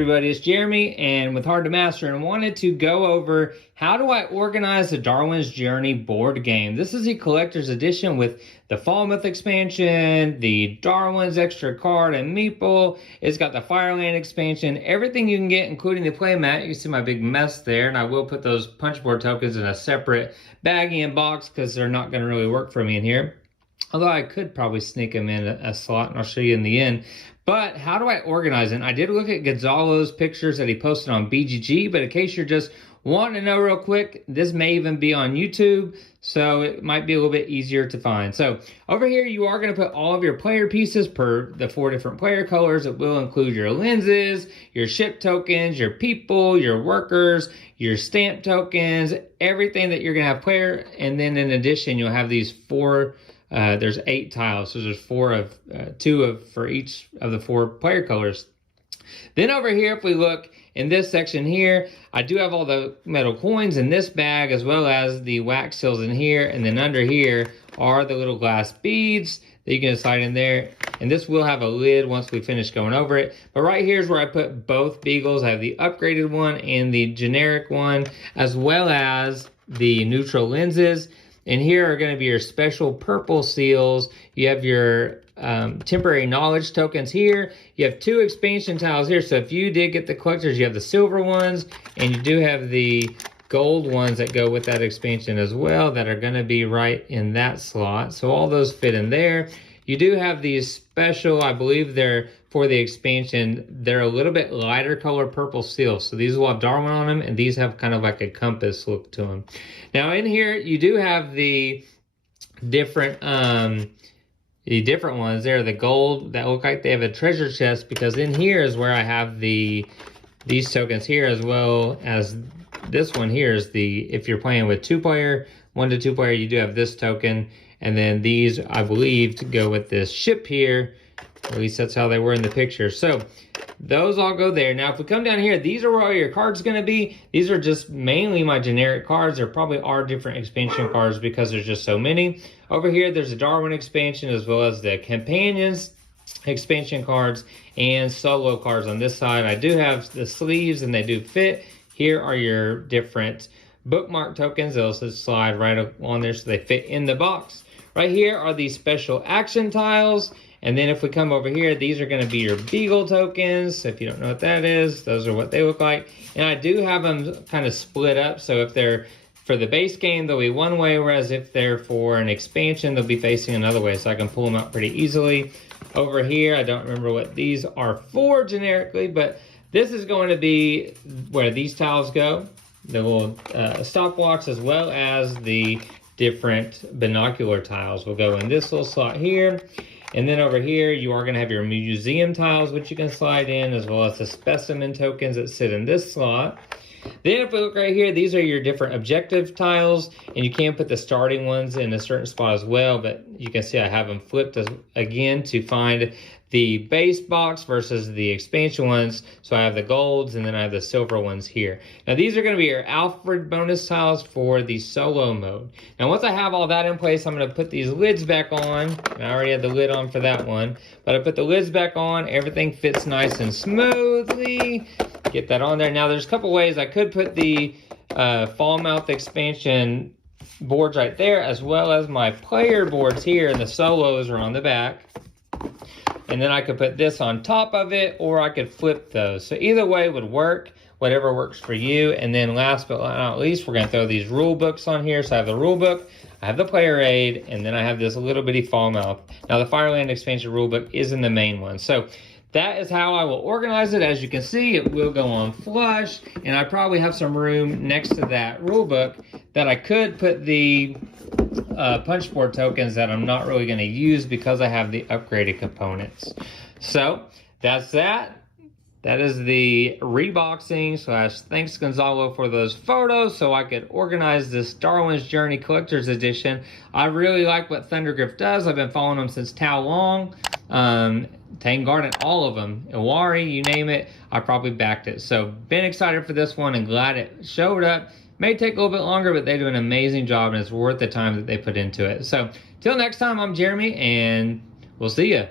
everybody? It's Jeremy and with Hard2Master, and wanted to go over how do I organize the Darwin's Journey board game. This is the collector's edition with the Fall Myth expansion, the Darwin's extra card and meeple. It's got the Fireland expansion, everything you can get, including the playmat. You see my big mess there, and I will put those punch board tokens in a separate baggie and box because they're not going to really work for me in here. Although I could probably sneak them in a slot, and I'll show you in the end. But how do I organize it? I did look at Gonzalo's pictures that he posted on BGG, but in case you're just wanting to know real quick, this may even be on YouTube, so it might be a little bit easier to find. So over here, you are going to put all of your player pieces per the 4 different player colors. It will include your lenses, your ship tokens, your people, your workers, your stamp tokens, everything that you're going to have player. And then in addition, you'll have these there's 8 tiles, so there's 2 for each of the 4 player colors. Then over here, if we look in this section here, I do have all the metal coins in this bag, as well as the wax seals in here. And then under here are the little glass beads that you can slide in there. And this will have a lid once we finish going over it. But right here is where I put both beagles. I have the upgraded one and the generic one, as well as the neutral lenses. And here are going to be your special purple seals. You have your temporary knowledge tokens here. You have 2 expansion tiles here. So if you did get the collectors, you have the silver ones, and you do have the gold ones that go with that expansion as well that are going to be right in that slot. So all those fit in there. You do have these special, I believe they're for the expansion, they're a little bit lighter color purple seals. So these will have Darwin on them, and these have kind of like a compass look to them. Now in here, you do have the different ones there, the gold that look like they have a treasure chest, because in here is where I have these tokens here, as well as this one here is if you're playing with 2-player, 1 to 2 player, you do have this token. And then these, I believe, to go with this ship here. At least that's how they were in the picture. So those all go there. Now, if we come down here, these are where all your cards going to be. These are just mainly my generic cards. There probably are different expansion cards because there's just so many. Over here, there's a Darwin expansion, as well as the Companions expansion cards and solo cards on this side. I do have the sleeves, and they do fit. Here are your different bookmark tokens. They'll just slide right on there so they fit in the box. Right here are these special action tiles. And then if we come over here, these are going to be your Beagle tokens. So if you don't know what that is, those are what they look like. And I do have them kind of split up. So if they're for the base game, they'll be one way, whereas if they're for an expansion, they'll be facing another way. So I can pull them out pretty easily. Over here, I don't remember what these are for generically, but this is going to be where these tiles go. The little stopwatch, as well as the different binocular tiles will go in this little slot here. And then over here, you are going to have your museum tiles, which you can slide in, as well as the specimen tokens that sit in this slot. Then if we look right here, these are your different objective tiles, and you can put the starting ones in a certain spot as well, but you can see I have them flipped again to find the base box versus the expansion ones. So I have the golds, and then I have the silver ones here. Now these are going to be your Alfred bonus tiles for the solo mode. Now once I have all that in place, I'm going to put these lids back on. I already had the lid on for that one, but I put the lids back on. Everything fits nice and smoothly. Get that on there. Now there's a couple ways I could put the Fallmouth expansion boards right there, as well as my player boards here, and the solos are on the back. And then I could put this on top of it, or I could flip those. So either way would work, whatever works for you. And then last but not least, we're going to throw these rule books on here. So I have the rule book, I have the player aid, and then I have this little bitty Fallmouth. Now the Fireland expansion rule book is in the main one. So that is how I will organize it. As you can see, it will go on flush, and I probably have some room next to that rule book that I could put the punch board tokens that I'm not really going to use because I have the upgraded components. So that's that. That is the reboxing. So thanks Gonzalo for those photos so I could organize this Darwin's Journey Collector's Edition. I really like what Thundergryph does. I've been following them since Tao Long. Tang Garden, all of them, Iwari, you name it, I probably backed it. So been excited for this one and glad it showed up. May take a little bit longer, but they do an amazing job and it's worth the time that they put into it. So till next time, I'm Jeremy and we'll see ya.